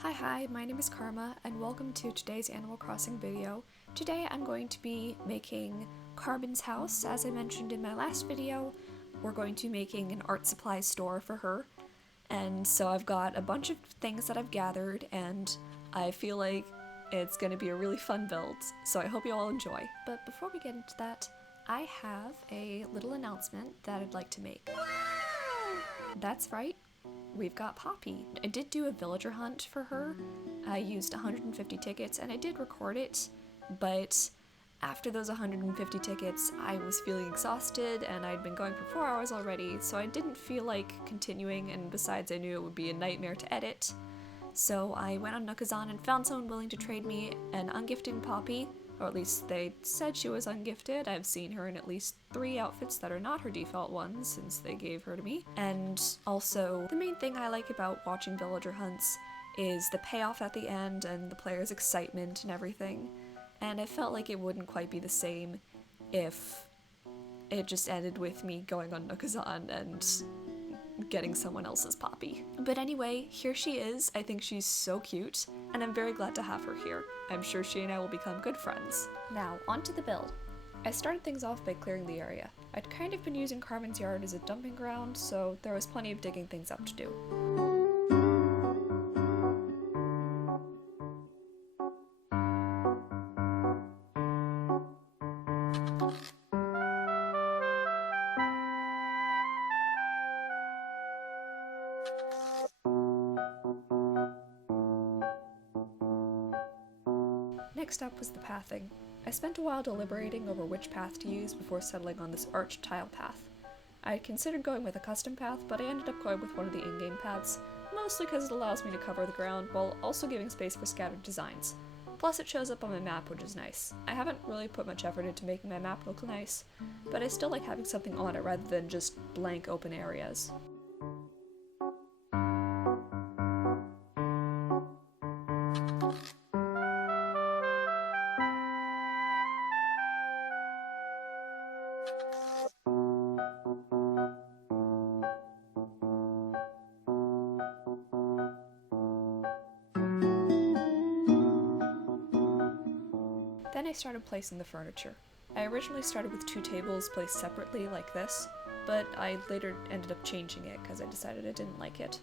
Hi, my name is Karma, and welcome to today's Animal Crossing video. Today I'm going to be making Carmen's house. As I mentioned in my last video, we're going to be making an art supply store for her. And so I've got a bunch of things that I've gathered, and I feel like it's going to be a really fun build, so I hope you all enjoy. But before we get into that, I have a little announcement that I'd like to make. That's right. We've got Poppy. I did do a villager hunt for her. I used 150 tickets and I did record it, but after those 150 tickets, I was feeling exhausted and I'd been going for 4 hours already, so I didn't feel like continuing, and besides I knew it would be a nightmare to edit. So I went on Nookazon and found someone willing to trade me an ungifted Poppy, or at least they said she was ungifted. I've seen her in at least 3 outfits that are not her default ones since they gave her to me. And also, the main thing I like about watching villager hunts is the payoff at the end and the player's excitement and everything. And I felt like it wouldn't quite be the same if it just ended with me going on Nookazon and getting someone else's Poppy. But anyway, here she is. I think she's so cute, and I'm very glad to have her here. I'm sure she and I will become good friends. Now, onto the build. I started things off by clearing the area. I'd kind of been using Carmen's yard as a dumping ground, so there was plenty of digging things up to do. Next up was the pathing. I spent a while deliberating over which path to use before settling on this arched tile path. I had considered going with a custom path, but I ended up going with one of the in-game paths, mostly because it allows me to cover the ground while also giving space for scattered designs. Plus it shows up on my map, which is nice. I haven't really put much effort into making my map look nice, but I still like having something on it rather than just blank open areas. Then I started placing the furniture. I originally started with 2 tables placed separately like this, but I later ended up changing it because I decided I didn't like it.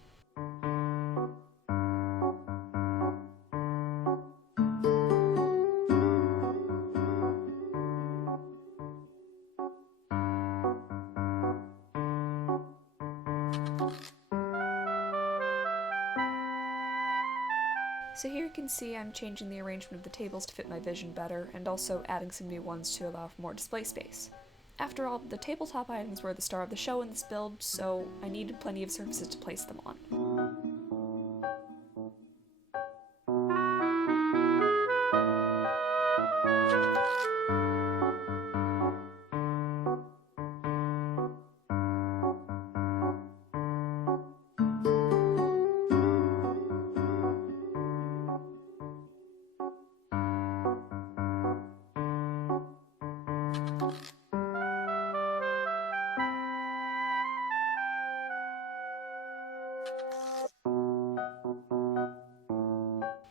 So here you can see I'm changing the arrangement of the tables to fit my vision better, and also adding some new ones to allow for more display space. After all, the tabletop items were the star of the show in this build, so I needed plenty of surfaces to place them on.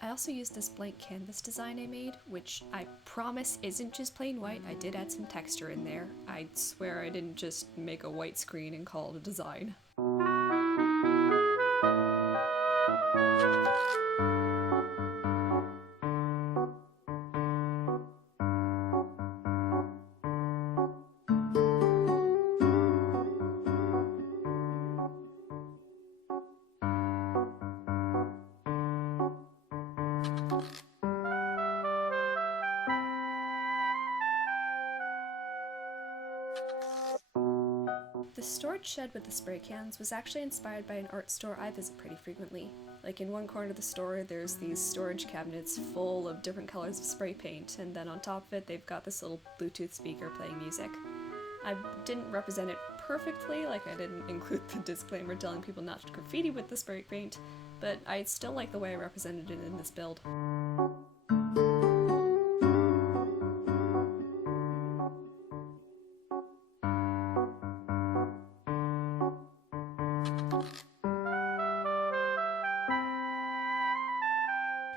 I also used this blank canvas design I made, which I promise isn't just plain white. I did add some texture in there. I swear I didn't just make a white screen and call it a design. The storage shed with the spray cans was actually inspired by an art store I visit pretty frequently. Like in one corner of the store there's these storage cabinets full of different colors of spray paint, and then on top of it they've got this little Bluetooth speaker playing music. I didn't represent it perfectly, like I didn't include the disclaimer telling people not to graffiti with the spray paint, but I still like the way I represented it in this build.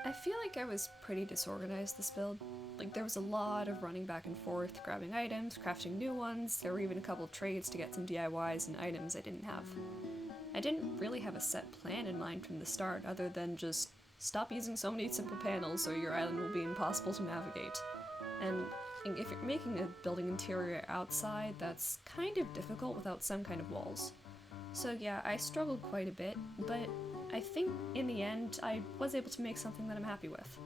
I feel like I was pretty disorganized this build. Like, there was a lot of running back and forth, grabbing items, crafting new ones. There were even a couple of trades to get some DIYs and items I didn't have. I didn't really have a set plan in mind from the start, other than just stop using so many simple panels or your island will be impossible to navigate. And if you're making a building interior outside, that's kind of difficult without some kind of walls. So yeah, I struggled quite a bit, but I think in the end I was able to make something that I'm happy with.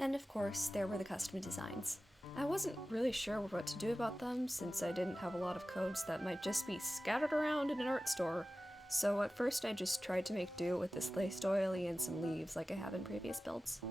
And of course, there were the custom designs. I wasn't really sure what to do about them since I didn't have a lot of codes that might just be scattered around in an art store, so at first I just tried to make do with this laced oily and some leaves like I have in previous builds.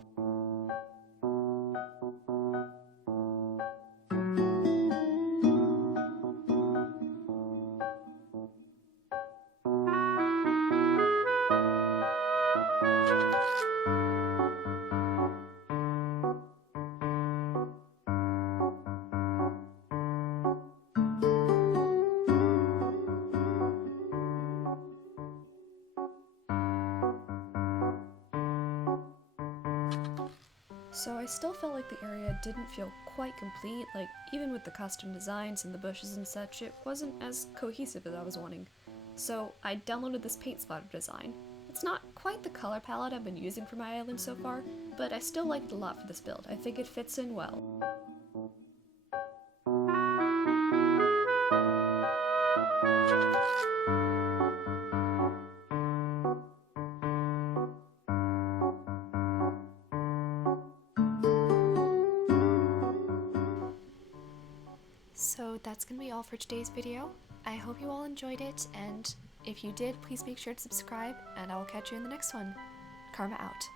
So I still felt like the area didn't feel quite complete, like even with the custom designs and the bushes and such, it wasn't as cohesive as I was wanting. So I downloaded this paint splatter design. It's not quite the color palette I've been using for my island so far, but I still like it a lot for this build. I think it fits in well. So that's gonna be all for today's video. I hope you all enjoyed it, and if you did, please make sure to subscribe, and I will catch you in the next one. Karma out.